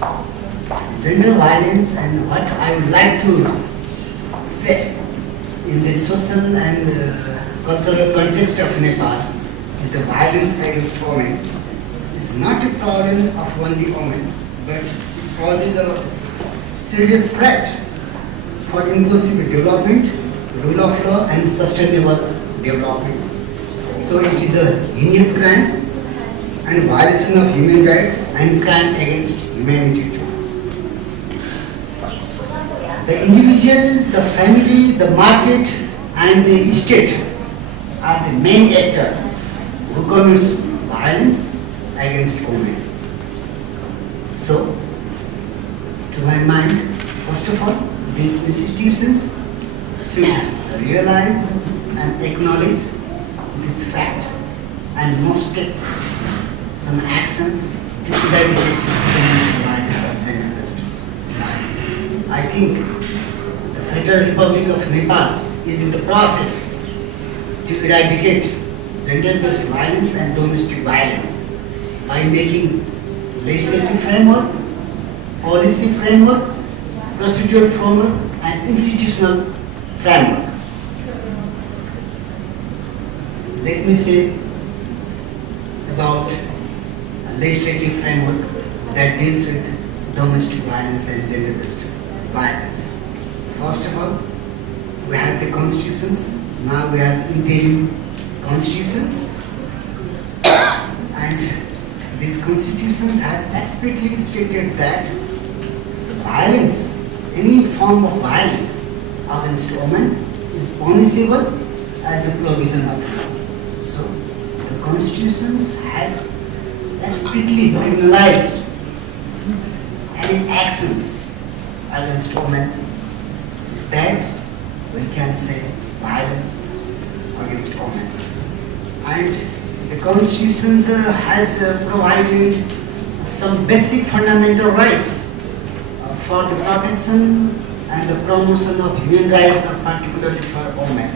Gender violence, and what I would like to say in the social and cultural context of Nepal is the violence against women is not a problem of only women, but it poses a serious threat for inclusive development, rule of law, and sustainable development. So it is a heinous crime and violation of human rights and crime against humanity too. The individual, the family, the market, and the state are the main actor who commits violence against women. So, to my mind, first of all, these institutions should realize and acknowledge this fact and must take some actions to eradicate the violence of gender-based violence. I think the Federal Republic of Nepal is in the process to eradicate gender-based violence and domestic violence by making legislative framework, policy framework, procedural framework, and institutional framework. Let me say about a legislative framework that deals with domestic violence and gender-based violence. First of all, we have the constitutions. Now we have interim constitutions, and these constitutions has explicitly stated that violence, any form of violence against women, is punishable as the provision of law. So the constitutions has explicitly criminalized any actions against women that we can say violence against women. And the constitutions has provided some basic fundamental rights for the protection and the promotion of human rights, particularly for women.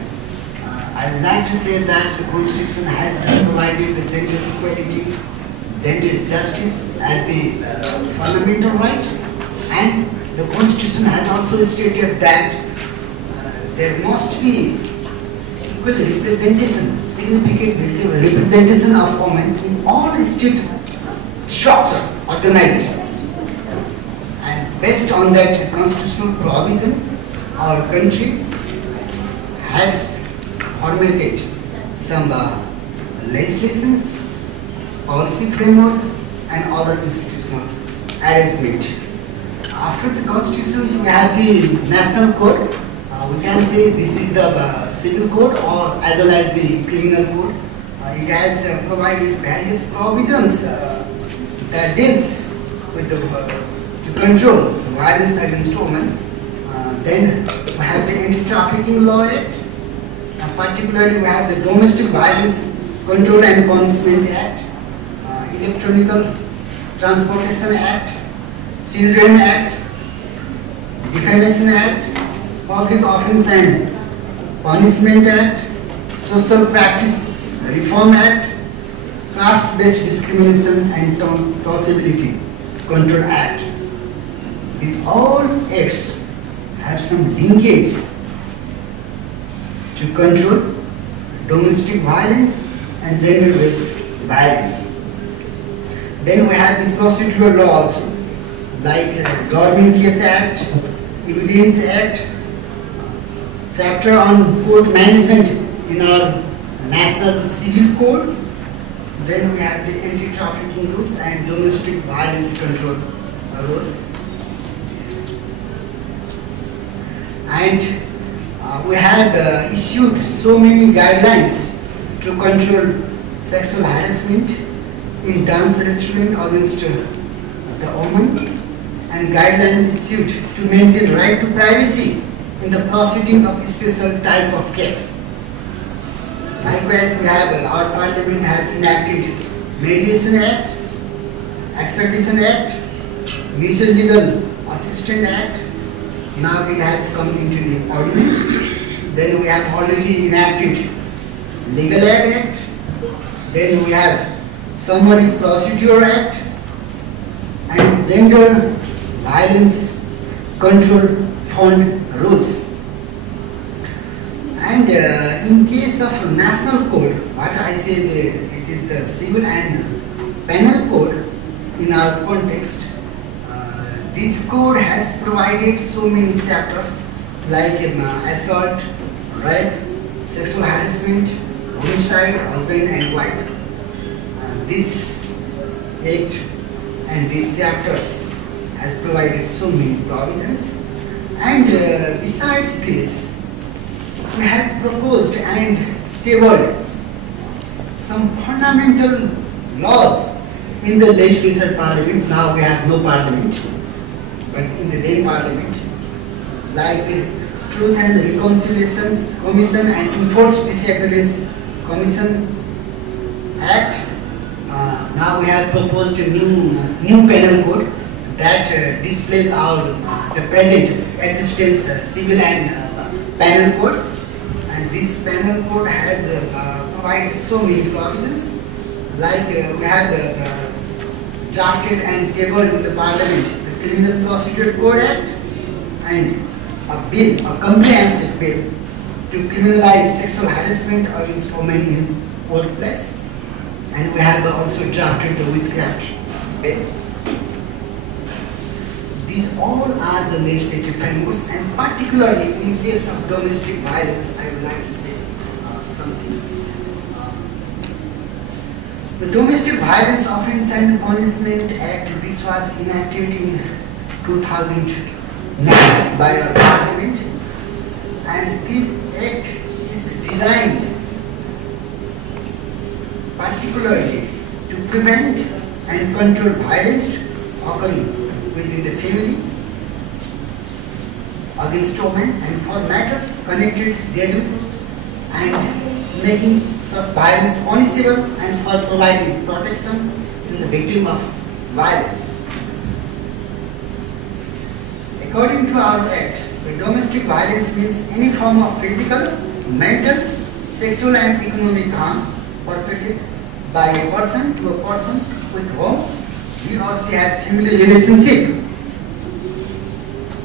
I would like to say that the Constitution has provided the gender equality, gender justice as the fundamental right, and the Constitution has also stated that there must be equal representation, significant representation of women in all state structure organizations. And based on that constitutional provision, our country has formulated some legislations, policy framework, and other institutional arrangement. After the constitutions, we have the national code. We can say this is the civil code or as well as the criminal code. It has provided various provisions that deals with the to control violence against women. Then we have the Anti-Trafficking Law Act. Particularly, we have the Domestic Violence Control and Punishment Act, Electronic Transportation Act, Children Act, Defamation Act, Public Offence and Punishment Act, Social Practice Reform Act, Caste-Based Discrimination and Touchability Control Act. These all acts have some linkage to control domestic violence and gender-based violence. Then we have the procedural law also, like Government Case Act, Evidence Act, chapter on court management in our National Civil Code. Then we have the anti-trafficking rules and domestic violence control rules. And we have issued so many guidelines to control sexual harassment in dance restaurant against the woman, and guidelines issued to maintain right to privacy in the proceeding of special type of case. Likewise, we have our Parliament has enacted Mediation Act, Extradition Act, Mutual Legal Assistance Act. Now it has come into the ordinance. Then we have already enacted Legal Aid Act. Then we have Summary Procedure Act and Gender Violence Control Fund rules. And in case of national code, what I say, it is the civil and penal code in our context. This code has provided so many chapters like assault, rape, sexual harassment, homicide, husband and wife. This act and these chapters has provided so many provisions. And besides this, we have proposed and tabled some fundamental laws in the legislature parliament. Now we have no parliament, but in the then parliament, like the Truth and Reconciliation Commission and Enforced Disappearance Commission Act. Now we have proposed a new penal code that displays our the present existence civil and penal code. And this penal code has provided so many provisions, like we have drafted and tabled in the parliament the Criminal Procedure Code Act and a bill, a comprehensive bill to criminalize sexual harassment against women in workplace, and we have also drafted the witchcraft bill. These all are the legislative frameworks, and particularly in case of domestic violence, I would like to say something. The Domestic Violence Offence and Punishment Act, this was enacted in 2009 by our parliament, and this act is designed particularly to prevent and control violence occurring within the family against women and for matters connected therewith, and making such violence punishable and for providing protection to the victim of violence. According to our act, the domestic violence means any form of physical, mental, sexual and economic harm perpetrated by a person to a person with whom he or she has family relationship,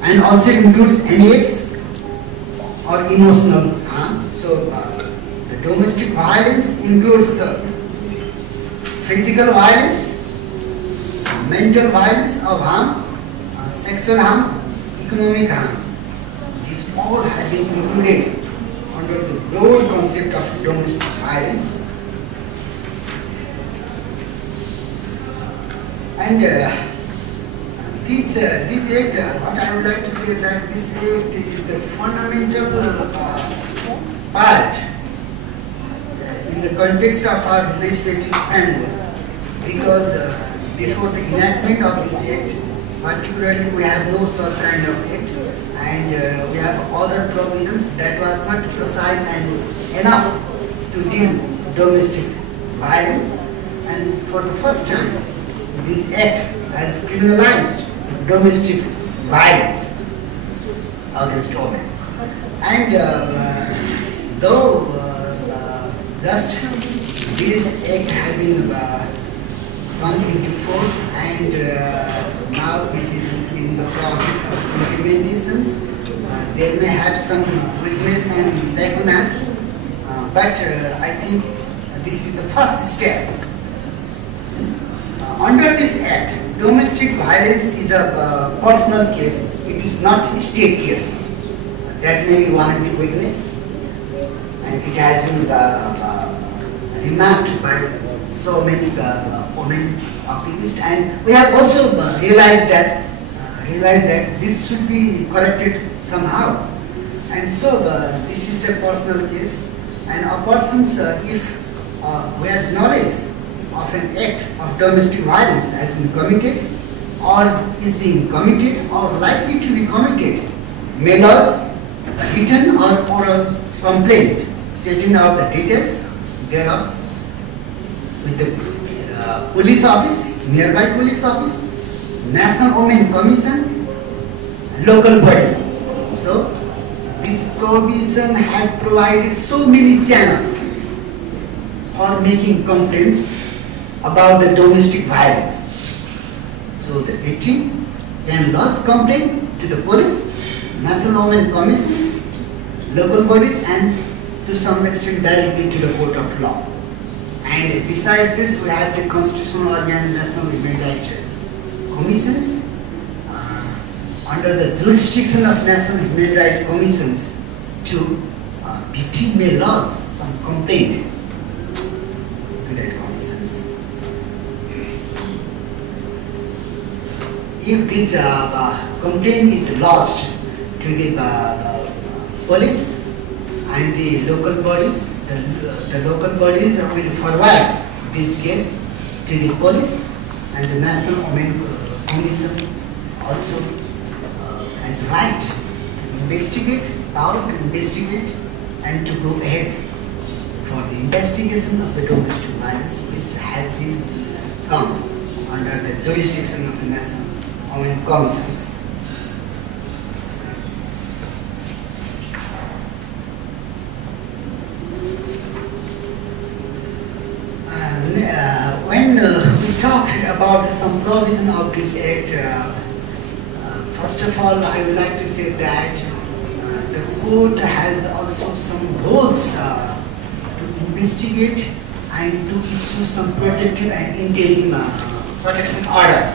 and also includes any acts or emotional harm. So the domestic violence includes the physical violence, mental violence of harm, sexual harm, economic harm. These all have been included under the broad concept of domestic violence. And this act, what I would like to say that this act is the fundamental part in the context of our legislative framework, because before the enactment of this act, particularly we have no such kind of act, and we have other provisions that was not precise and enough to deal with domestic violence, and for the first time this act has criminalized domestic violence against women. And though just this act has been come into force, and now it is in the process of implementations, there may have some weakness and lacunas, but I think this is the first step. Under this act, domestic violence is a personal case. It is not a state case. That may be one of the weakness, and it has been remarked by so many women activists. And we have also realized that this should be corrected somehow. And so this is the personal case, and a person, if who has knowledge of an act of domestic violence has been committed or is being committed or likely to be committed, may lodge a written or oral complaint setting out the details thereof with the police office, nearby police office, National Women Commission, local body. So this provision has provided so many channels for making complaints about the domestic violence. So So the victim can lodge complaint to the police, national women commissions, local bodies, and to some extent directly to the court of law. And besides this, we have the constitutional organ, national human rights commissions. Under the jurisdiction of national human rights commissions, to victim may lodge some complaint to that commissions. If this complaint is lodged to the police and the local bodies, the local bodies will forward this case to the police, and the National Women Commission also has right to investigate, power to investigate, and to go ahead for the investigation of the domestic violence which has been come under the jurisdiction of the National Women Commissions. When we talk about some provision of this Act, first of all, I would like to say that the court has also some roles to investigate and to issue some protective and interim protection order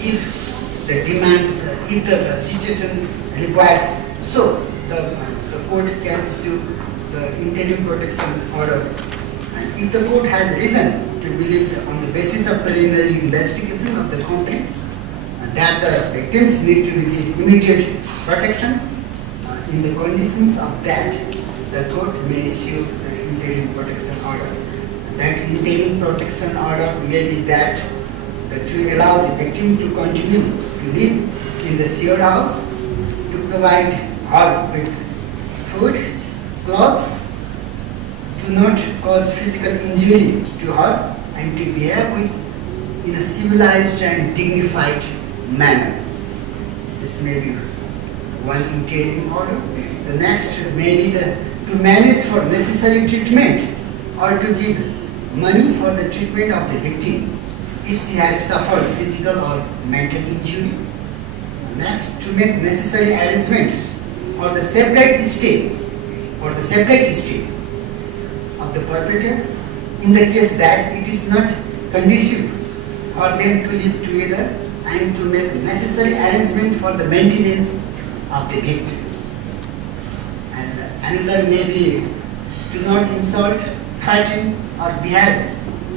if the demands, if the situation requires. So the court can issue the interim protection order. And if the court has reason to believe that on the basis of preliminary investigation of the complaint that the victims need to receive immediate protection, in the conditions of that, the court may issue the interim protection order. That interim protection order may be that to allow the victim to continue to live in the shared house, to provide her with food, clothes, to not cause physical injury to her, and to behave with in a civilized and dignified manner. This may be one interim order. The next may be to manage for necessary treatment or to give money for the treatment of the victim if she has suffered physical or mental injury. Next, to make necessary arrangement for the separate stay of the perpetrator in the case that it is not conducive for them to live together, and to make necessary arrangement for the maintenance of the victims. And another may be to not insult, threaten, or behave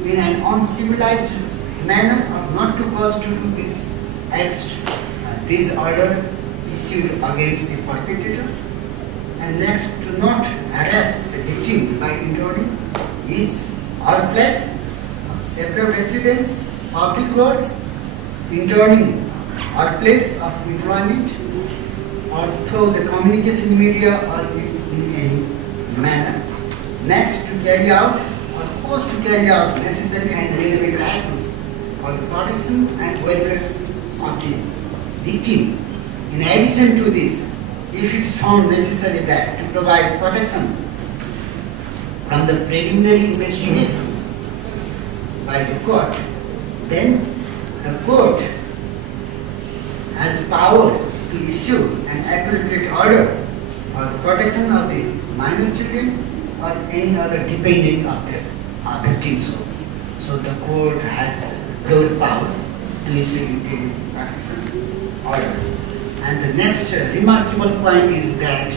in an uncivilized manner, or not to cause to do this acts. This order issued against the perpetrator. And next, to not harass the victim by intruding his or place of separate residence, public roads, interning or place of employment, or through the communication media, or in any manner. Next, to carry out or forced to carry out necessary and relevant actions for the protection and welfare of the victim. In addition to this, if it is found necessary that to provide protection from the preliminary investigations by the court, then the court has power to issue an appropriate order for the protection of the minor children or any other dependent of the victims. So the court has broad power to issue interim protection order. And the next remarkable point is that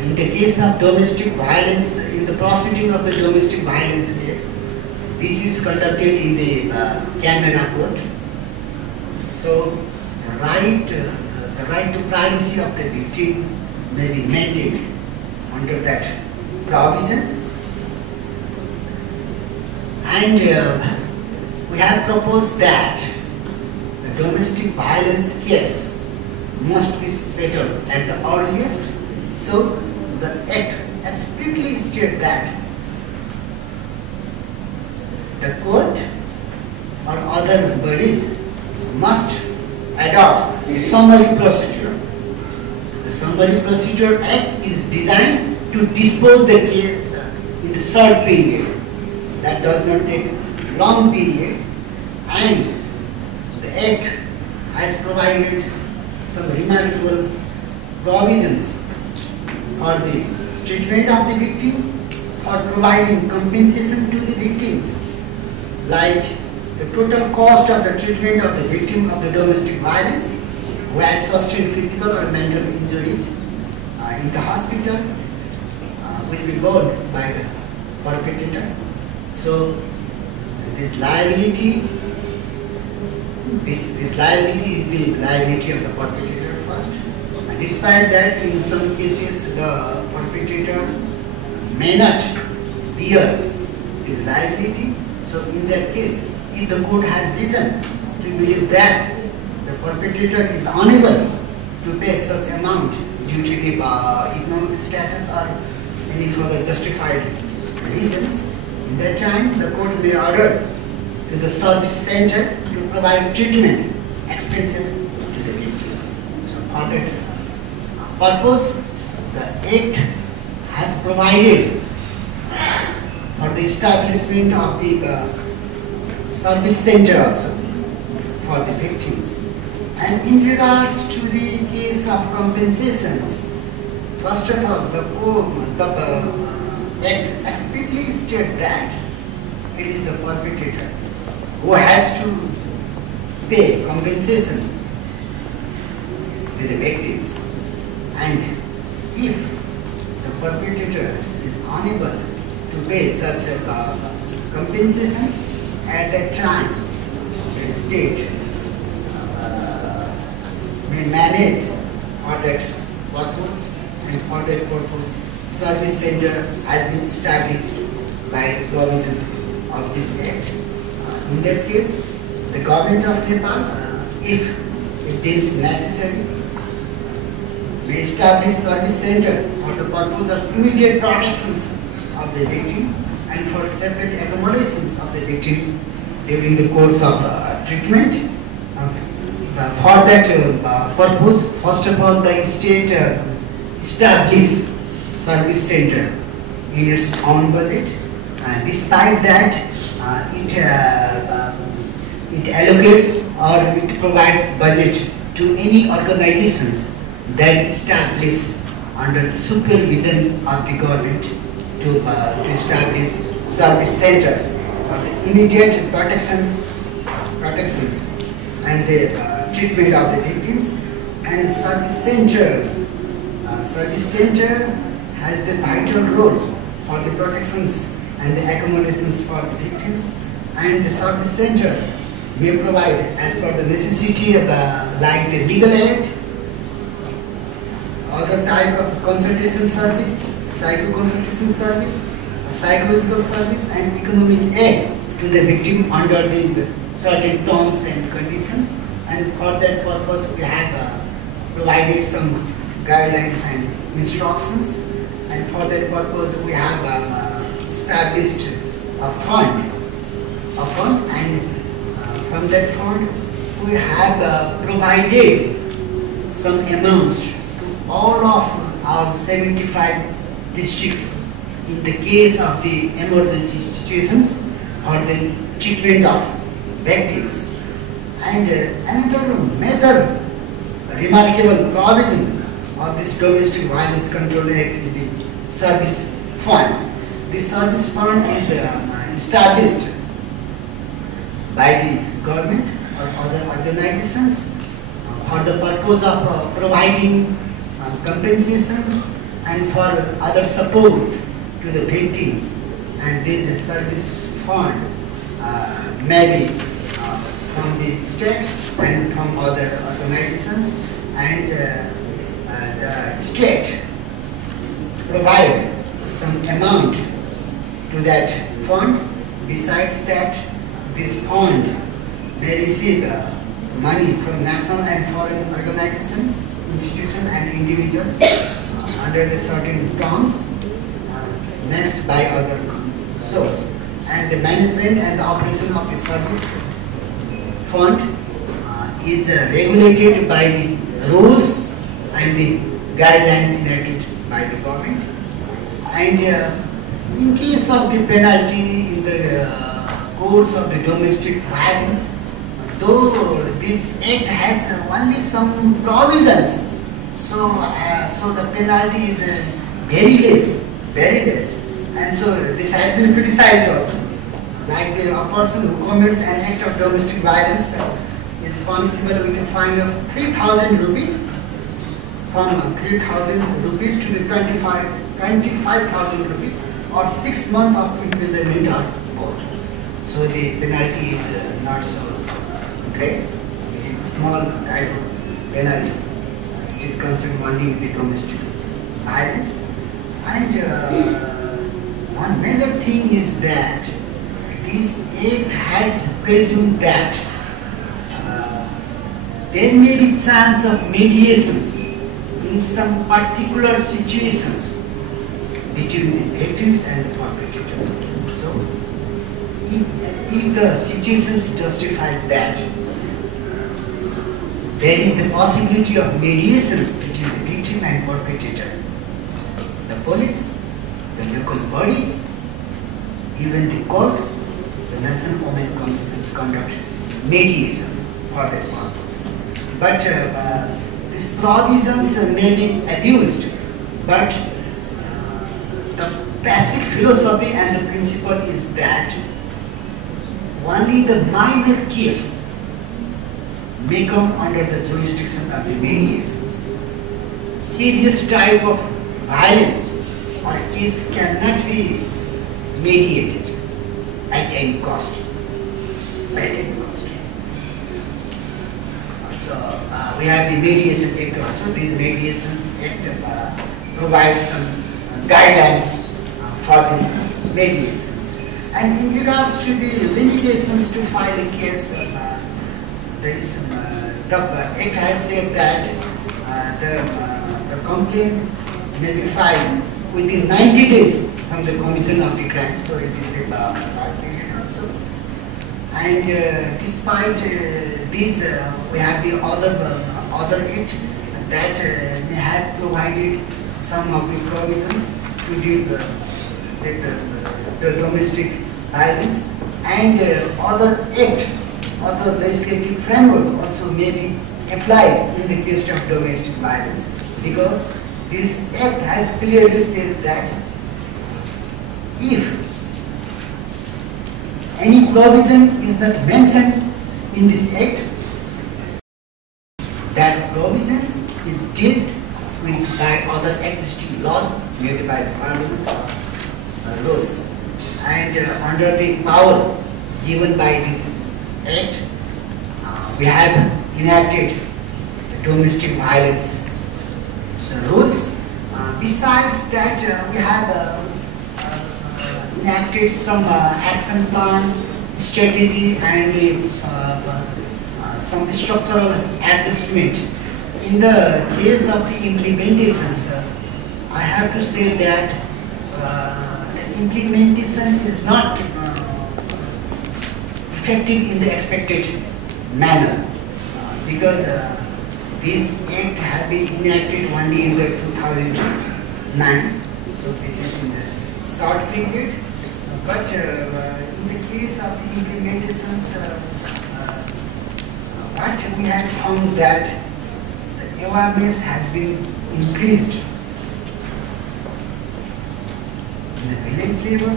in the case of domestic violence, in the proceeding of the domestic violence case, this is conducted in the Canberra court. So the right to privacy of the victim may be maintained under that provision. And we have proposed that the domestic violence case must be settled at the earliest. So the Act explicitly states that the court or other bodies must adopt a summary procedure. The Summary Procedure Act is designed to dispose the case in the short period. That does not take long period, and the Act has provided some remarkable provisions for the treatment of the victims, for providing compensation to the victims, like the total cost of the treatment of the victim of the domestic violence who has sustained physical or mental injuries in the hospital will be borne by the perpetrator. So this liability, this liability is the liability of the perpetrator first. And despite that, in some cases, the perpetrator may not bear his liability. So in that case, if the court has reason to believe that the perpetrator is unable to pay such amount due to the economic status or any further justified reasons, in that time the court may order to the service center to provide treatment expenses to the victim. So for that purpose, the Act has provided for the establishment of the service center also for the victims. And in regards to the case of compensations, first of all, the Act explicitly states that it is the perpetrator who has to pay compensations to the victims. And if the perpetrator is unable to pay such a compensation, at that time the state may manage for that purpose, and for that purpose service center has been established by the provision of this Act. In that case, the government of Nepal, if it deems necessary, may establish service center for the purpose of immediate protections of the victim and for separate accommodations of the victim during the course of treatment. For that purpose, first of all, the state established service center in its own budget. Despite that, it allocates or it provides budget to any organizations that establish under the supervision of the government to establish service center for the immediate protections and the treatment of the victims. And service center has the vital role for the protections and the accommodations for the victims. And the service center may provide, as per the necessity of like the legal aid, other type of consultation service, psycho-consultation service, psychological service, and economic aid to the victim under the certain terms and conditions. And for that purpose, we have provided some guidelines and instructions. And for that purpose, we have established a fund, and from that fund, we have provided some amounts to all of our 75 districts in the case of the emergency situations or the treatment of victims. And another major remarkable provision of this Domestic Violence Control Act is the service fund. This service fund is established by the government or other organizations for the purpose of providing compensations and for other support to the victims. And this service fund may be from the state and from other organizations, and the state provide some amount to that fund. Besides that, this fund may receive money from national and foreign organizations, institutions and individuals under the certain terms matched by other sources. And the management and the operation of the service fund is regulated by the rules and the guidelines enacted by the government. And in case of the penalty in the course of the domestic violence, though this act has only some provisions. So, so the penalty is very less. And so this has been criticized also. Like a person who commits an act of domestic violence is punishable with a fine of 3,000 rupees, from 3,000 rupees to the 25,000 rupees, or 6 months of imprisonment or both. So the penalty is not so great. It is a small type of penalty. It is concerned only with the domestic violence. And one major thing is that this act has presumed that there may be chance of mediations in some particular situations between the victims and the perpetrator. So, if the situations justify that, there is the possibility of mediations between the victim and perpetrator. The police, the local bodies, even the court, the National Women Commissions conduct mediations for that purpose. But these provisions may be abused, but the basic philosophy and the principle is that only the minor case may come under the jurisdiction of the mediations. Serious type of violence or case cannot be mediated at any cost. So we have the Mediation Act also. These Mediations Act provides some guidelines for the mediations. And in regards to the limitations to file a case, there is the Act has said that the complaint may be filed within 90 days from the commission of the crime. So it is the short period also. And despite these, we have the other act that may have provided some of the provisions to deal with the domestic violence, and other legislative framework also may be applied in the case of domestic violence, because this act has clearly says that if any provision is not mentioned in this act, that provisions is dealt with by other existing laws made by the Parliament or laws. And under the power given by this act, we have enacted the domestic violence rules. Besides that, we have enacted some action plan, strategy, and some structural adjustment. In the case of the implementations, I have to say that the implementation is not effective in the expected manner, because this act has been enacted only in the 2009, so this is in the short period. But in the case of the implementations, what we have found that the awareness has been increased in the village level,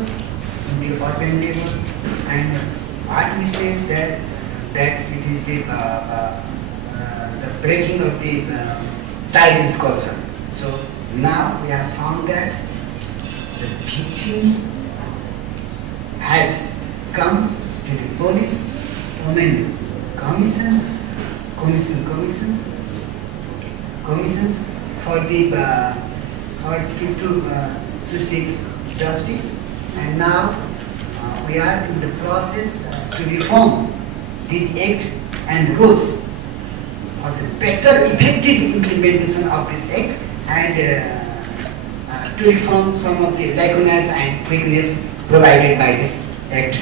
in the urban level, and what we say is that it is the breaking of the silence culture. So now we have found that the victim has come to the police, women commissions for the to seek justice, and now we are in the process to reform this act and rules for the better effective implementation of this act, and to reform some of the lacunas and weakness provided by this act.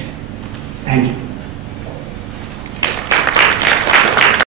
Thank you.